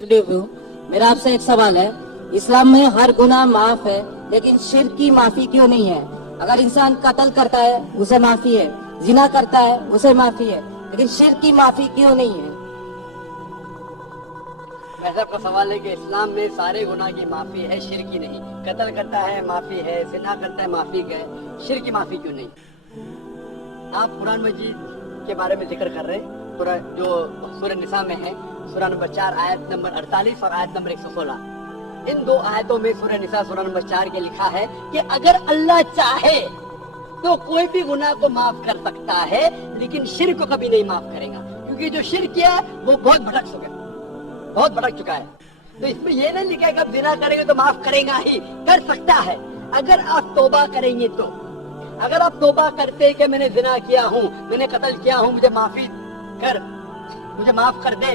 मेरा आपसे एक सवाल है, इस्लाम में हर गुनाह माफ है, लेकिन शिर्क की माफी क्यों नहीं है? अगर इंसान कत्ल करता है उसे माफी है, जिना करता है उसे माफी है, लेकिन शिर्क की माफी क्यों नहीं है? वैसा का सवाल है कि इस्लाम में सारे गुनाह की माफी है, शिर्क की नहीं। कत्ल करता है माफी है, जिना करता है माफी है, शिर्क की माफी क्यों नहीं? आप कुरान मजीद के बारे में जिक्र कर रहे हैं, जो सूरह निसा में है, सूरह नंबर 4 आयत नंबर 48 और आयत नंबर 116। इन दो आयतों में सूरह निसा सूरह नंबर 4 के लिखा है कि अगर अल्लाह चाहे तो कोई भी गुनाह को माफ कर सकता है, लेकिन शिर्क को कभी नहीं माफ करेगा, क्योंकि जो शिर्क किया वो बहुत भटक चुका है। तो इसमें ये नहीं लिखा है कि आप जिना करेंगे तो माफ करेगा ही, कर सकता है अगर आप तौबा करेंगे तो। अगर आप तौबा करते कि मैंने जिना किया हूँ, मैंने कत्ल किया हूँ, मुझे माफ कर दे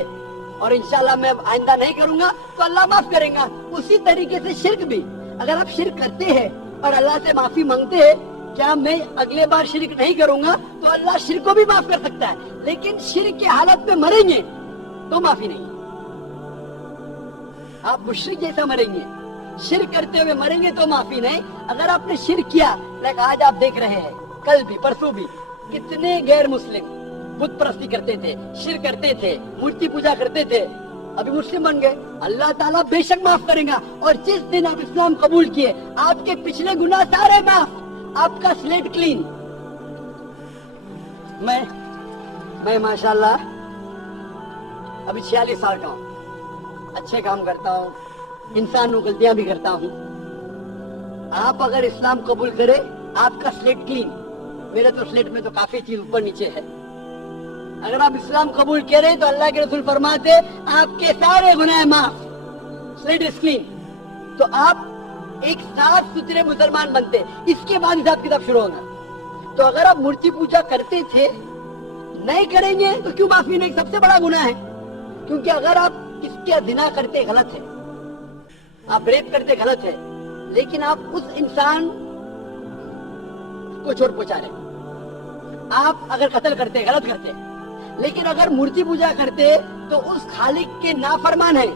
और इंशाल्लाह मैं आइंदा नहीं करूंगा, तो अल्लाह माफ करेगा। उसी तरीके से शिर्क भी, अगर आप शिर्क करते हैं और अल्लाह से माफी मांगते हैं, क्या मैं अगले बार शिर्क नहीं करूंगा, तो अल्लाह शिर्क को भी माफ कर सकता है। लेकिन शिर्क की हालत में मरेंगे तो माफी नहीं। आप मुशरिक जैसा मरेंगे, शिर्क करते हुए मरेंगे तो माफी नहीं। अगर आपने शिर्क किया, लाइक आज आप देख रहे हैं, कल भी परसों भी कितने गैर मुस्लिम बुत परस्ती करते थे, शिर्क करते थे, मूर्ति पूजा करते थे, अभी मुस्लिम बन गए। अल्लाह ताला बेशक माफ करेगा। और जिस दिन आप इस्लाम कबूल किए, आपके पिछले गुनाह सारे माफ, आपका स्लेट क्लीन। मैं माशाल्लाह अभी 46 साल का हूँ, अच्छे काम करता हूँ, इंसान हूँ, गलतियां भी करता हूँ। आप अगर इस्लाम कबूल करें, आपका स्लेट क्लीन। मेरे तो स्लेट में तो काफी चीज ऊपर नीचे है। अगर आप इस्लाम कबूल करें तो अल्लाह के रसूल फरमाते आपके सारे गुनाह माफ, स्लेट इज क्लीन। तो आप एक साफ सुथरे मुसलमान बनते, इसके बाद हिसाब किताब शुरू होगा। तो अगर आप मूर्ति पूजा करते थे, नहीं करेंगे तो क्यों माफी नहीं? सबसे बड़ा गुनाह है, क्योंकि अगर आप इसके जिना करते गलत है, आप रेप करते गलत है, लेकिन आप उस इंसान को चोट पहुंचा रहे। आप अगर कत्ल करते गलत करते, लेकिन अगर मूर्ति पूजा करते तो उस खालिक के नाफरमान है,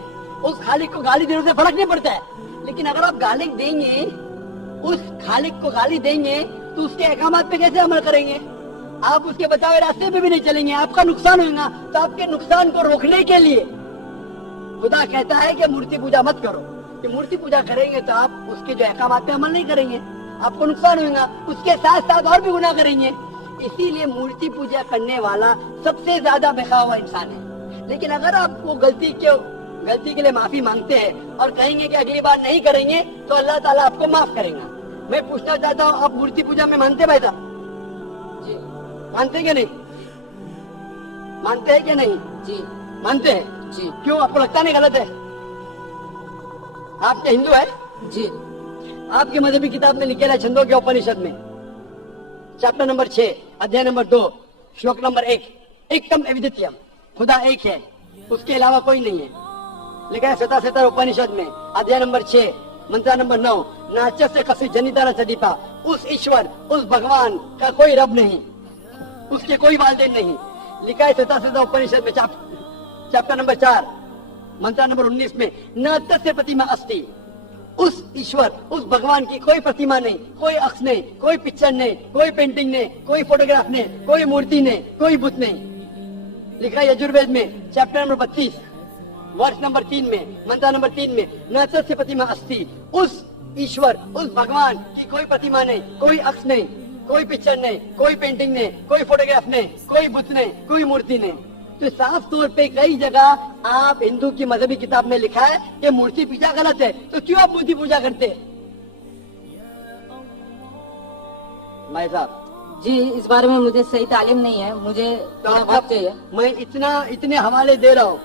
उस खालिक को गाली देने से फर्क नहीं पड़ता है। लेकिन अगर आप गाली देंगे, उस खालिक को गाली देंगे, तो उसके अहकामात पे कैसे अमल करेंगे? आप उसके बताए रास्ते पे भी नहीं चलेंगे, आपका नुकसान होगा। तो आपके नुकसान को रोकने के लिए खुदा कहता है कि मूर्ति पूजा मत करो। कि मूर्ति पूजा करेंगे तो आप उसके जो अहकामात पे अमल नहीं करेंगे, आपको नुकसान होगा, उसके साथ साथ और भी गुनाह करेंगे। इसीलिए मूर्ति पूजा करने वाला सबसे ज्यादा बहका हुआ इंसान है। लेकिन अगर आप वो गलती के लिए माफी मांगते हैं और कहेंगे कि अगली बार नहीं करेंगे, तो अल्लाह ताला आपको माफ करेगा। मैं पूछना चाहता हूँ, आप मूर्ति पूजा में मानते भाई साहब? जी मानते कि नहीं? मानते हैं कि नहीं? जी मानते हैं। जी क्यों, आपको लगता नहीं गलत है? आप क्या हिंदू है? जी। आपके मजहबी किताब में लिखे है, छंदों के उपनिषद में चैप्टर नंबर 6 अध्याय नंबर 2 श्लोक नंबर 1, एकम अद्वितीयम, खुदा एक है, उसके अलावा कोई नहीं है। लिखा है शतशतर उपनिषद में अध्याय नंबर 6 मंत्र नंबर 9, नाचस से कसी जनिता सदीपा, उस ईश्वर, उस भगवान का कोई रब नहीं, उसके कोई वालिदैन नहीं। लिखा है शतशतर उपनिषद में चैप्टर नंबर 4 मंत्र नंबर 19 में, न तस्य प्रतिमा अस्ति, उस ईश्वर, उस भगवान की कोई प्रतिमा नहीं, कोई अक्ष नहीं, कोई पिक्चर नहीं, कोई पेंटिंग नहीं, कोई फोटोग्राफ नहीं, कोई मूर्ति नहीं, कोई बुत नहीं। लिखा है यजुर्वेद में चैप्टर नंबर 32 वर्ष नंबर 3 में मंत्र नंबर 3 में, न तस्य प्रतिमा अस्ति, उस ईश्वर, उस भगवान की कोई प्रतिमा नहीं, कोई अक्ष नहीं, कोई पिक्चर नहीं, कोई पेंटिंग नहीं, कोई फोटोग्राफ नहीं, कोई बुत नहीं, कोई मूर्ति नहीं। तो साफ तौर पे कई जगह आप हिंदू की मजहबी किताब में लिखा है कि मूर्ति पूजा गलत है, तो क्यों आप मूर्ति पूजा करते हैं? भाई साहब जी, इस बारे में मुझे सही तालीम नहीं है, मुझे तो आप चाहिए। मैं इतने हवाले दे रहा हूँ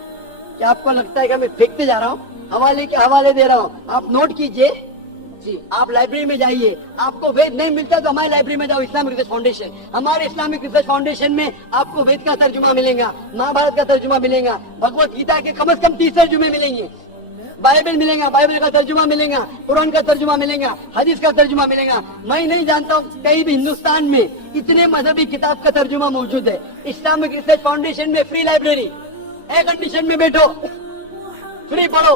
कि आपको लगता है कि मैं फेंकते जा रहा हूँ, हवाले के हवाले दे रहा हूँ, आप नोट कीजिए। जी, आप लाइब्रेरी में जाइए, आपको वेद नहीं मिलता तो हमारी लाइब्रेरी में जाओ, इस्लामिक रिसर्च फाउंडेशन। हमारे इस्लामिक रिसर्च फाउंडेशन में आपको वेद का तर्जुमा मिलेगा, महाभारत का तर्जुमा मिलेगा, भगवत गीता के कम से कम 30 तर्जुमे मिलेंगे, बाइबल मिलेगा, बाइबल का तर्जुमा मिलेगा, कुरान का तर्जुमा मिलेगा, हदीस का तर्जुमा मिलेगा। मैं नहीं जानता हूँ कहीं भी हिंदुस्तान में इतने मजहबी किताब का तर्जुमा मौजूद है। इस्लामिक रिसर्च फाउंडेशन में फ्री लाइब्रेरी, एयर कंडीशन में बैठो, फ्री पढ़ो।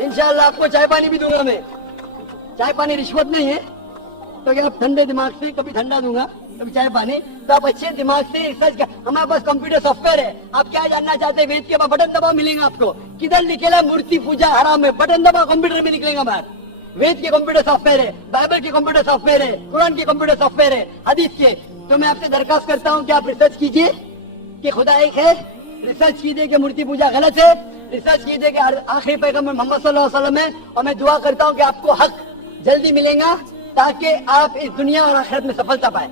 इंशाल्लाह आपको चाय पानी भी दूंगा मैं। चाय पानी रिश्वत नहीं है, तो क्या आप ठंडे दिमाग से, कभी ठंडा दूंगा कभी चाय पानी, तो आप अच्छे दिमाग से रिसर्च कर। हमारे पास कंप्यूटर सॉफ्टवेयर है। आप क्या जानना चाहते हैं वेद के बाद बटन दबाओ, मिलेगा आपको। किधर लिखेगा मूर्ति पूजा हराम है, बटन दबाओ कंप्यूटर में निकलेगा बाहर। वेद के कंप्यूटर सॉफ्टवेयर है, बाइबल के कंप्यूटर सॉफ्टवेयर है, कुरान के कंप्यूटर सॉफ्टवेयर है, हदीस के। तो मैं आपसे दरखास्त करता हूँ कि आप रिसर्च कीजिए कि खुदा एक है, रिसर्च कीजिए कि मूर्ति पूजा गलत है, रिसर्च कीजिए कि आखिरी पैगंबर मोहम्मद सल्लल्लाहु अलैहि वसल्लम है। और मैं दुआ करता हूँ कि आपको हक जल्दी मिलेगा ताकि आप इस दुनिया और आखिरत में सफलता पाए।